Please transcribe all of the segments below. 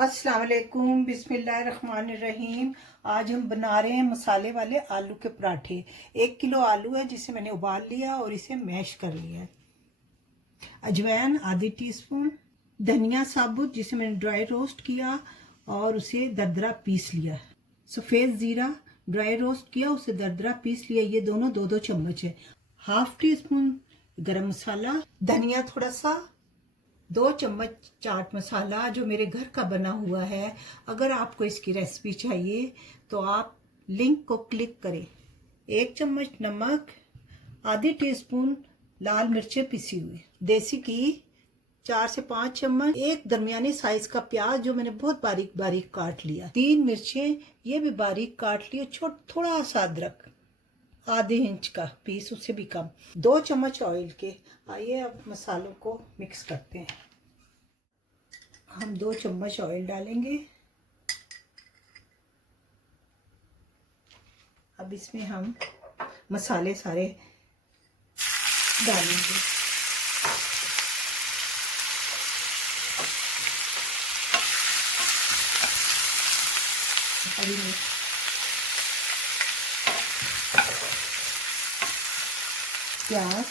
अस्सलाम वालेकुम, बिस्मिल्लाहिर्रहमानिर्रहीम। आज हम बना रहे हैं मसाले वाले आलू के पराठे। 1 किलो आलू है जिसे मैंने उबाल लिया और इसे मैश कर लिया है। अजवाइन आधी टीस्पून, धनिया साबुत जिसे मैंने ड्राई रोस्ट किया और उसे दरदरा पीस लिया। सफ़ेद ज़ीरा ड्राई रोस्ट किया, उसे दरदरा पीस लिया। ये दोनों 2-2 चम्मच है। हाफ टी स्पून गरम मसाला, धनिया थोड़ा सा, 2 चम्मच चाट मसाला जो मेरे घर का बना हुआ है। अगर आपको इसकी रेसिपी चाहिए तो आप लिंक को क्लिक करें। 1 चम्मच नमक, आधी टीस्पून लाल मिर्चें पिसी हुई, देसी घी 4 से 5 चम्मच, एक दरमियानी साइज का प्याज जो मैंने बहुत बारीक बारीक काट लिया, 3 मिर्चें ये भी बारीक काट लिया, थोड़ा सा अदरक आधे इंच का पीस, उससे भी कम, 2 चम्मच ऑयल के। आइए अब मसालों को मिक्स करते हैं। हम 2 चम्मच ऑयल डालेंगे। अब इसमें हम मसाले सारे डालेंगे। हरी मिर्च, प्याज,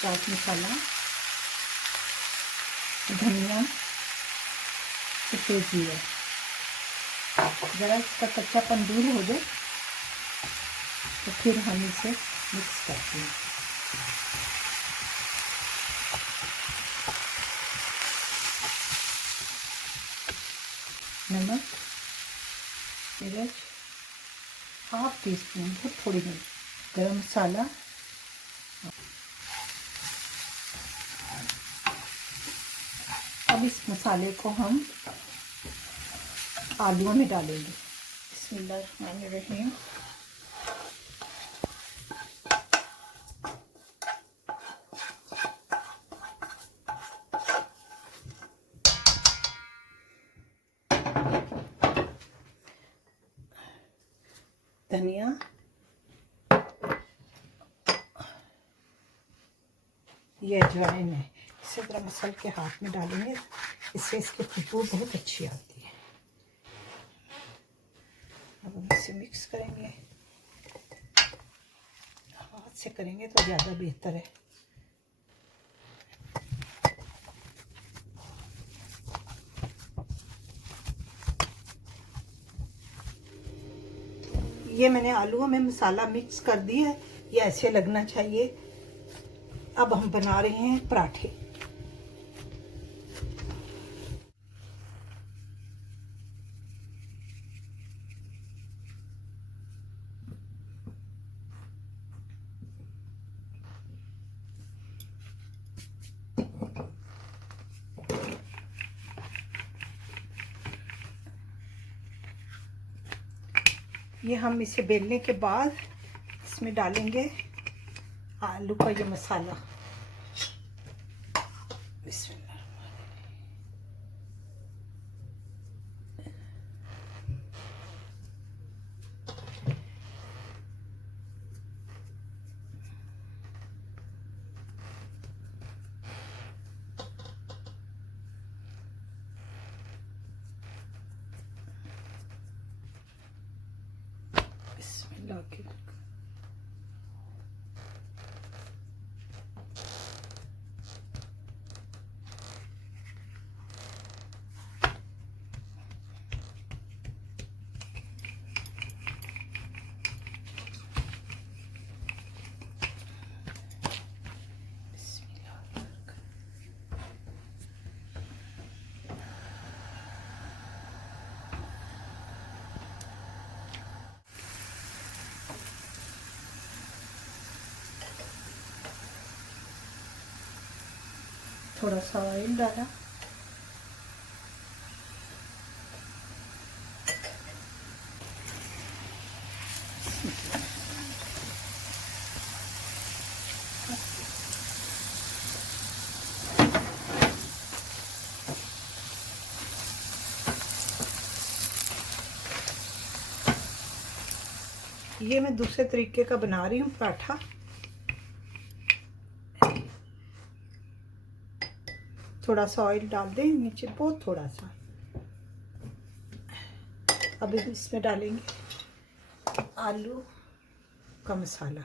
चाट मसाला, धनिया, सफ़ेद जीरा। ज़रा इसका कच्चापन दूर हो जाए तो फिर हम इसे मिक्स करते हैं। नमक, मिर्च हाफ टी स्पून, बहुत थोड़ी मिर्च, गरम मसाला, अब इस मसाले को हम आलूओं में डालेंगे। बिस्मिल्लाहिर्रहमानिर्रहीम। धनिया, ये अजवाइन है, इसे ज़रा मसल के हाथ में डालेंगे, इससे इसकी खुशबू बहुत अच्छी आती है। अब हम इसे मिक्स करेंगे, हाथ से करेंगे तो ज़्यादा बेहतर है। ये मैंने आलूओं में मसाला मिक्स कर दिया है, ये ऐसे लगना चाहिए। अब हम बना रहे हैं पराठे। ये हम इसे बेलने के बाद इसमें डालेंगे आलू का ये मसाला। बिस्मिल्लाह। बिस्मिल्लाह के थोड़ा सा ऑयल डाला, ये मैं दूसरे तरीके का बना रही हूँ पराठा। थोड़ा सा ऑयल डाल दें नीचे, बहुत थोड़ा सा। अब इसमें डालेंगे आलू का मसाला।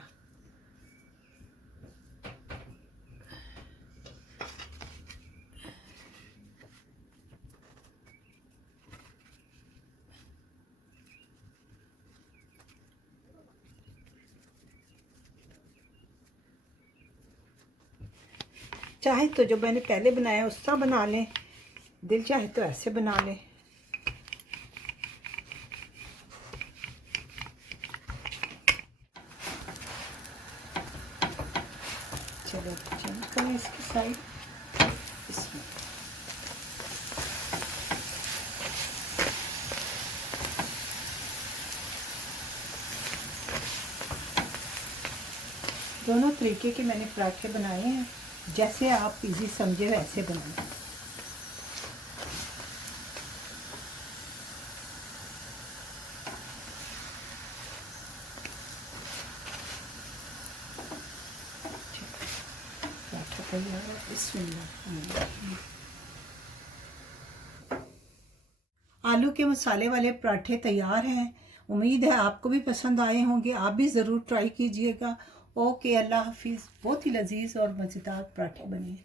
चाहे तो जो मैंने पहले बनाया उसका बना लें, दिल चाहे तो ऐसे बना लें। चलो चेंज करें इसकी साइड। इसमें दोनों तरीके के मैंने पराठे बनाए हैं, जैसे आप इजी समझे वैसे बनाएं। पराठा तैयार है। बिस्मिल्लाह। आलू के मसाले वाले पराठे तैयार हैं। उम्मीद है आपको भी पसंद आए होंगे, आप भी ज़रूर ट्राई कीजिएगा। ओके, अल्लाह हाफिज़। बहुत ही लजीज और मज़ेदार पराठे बने।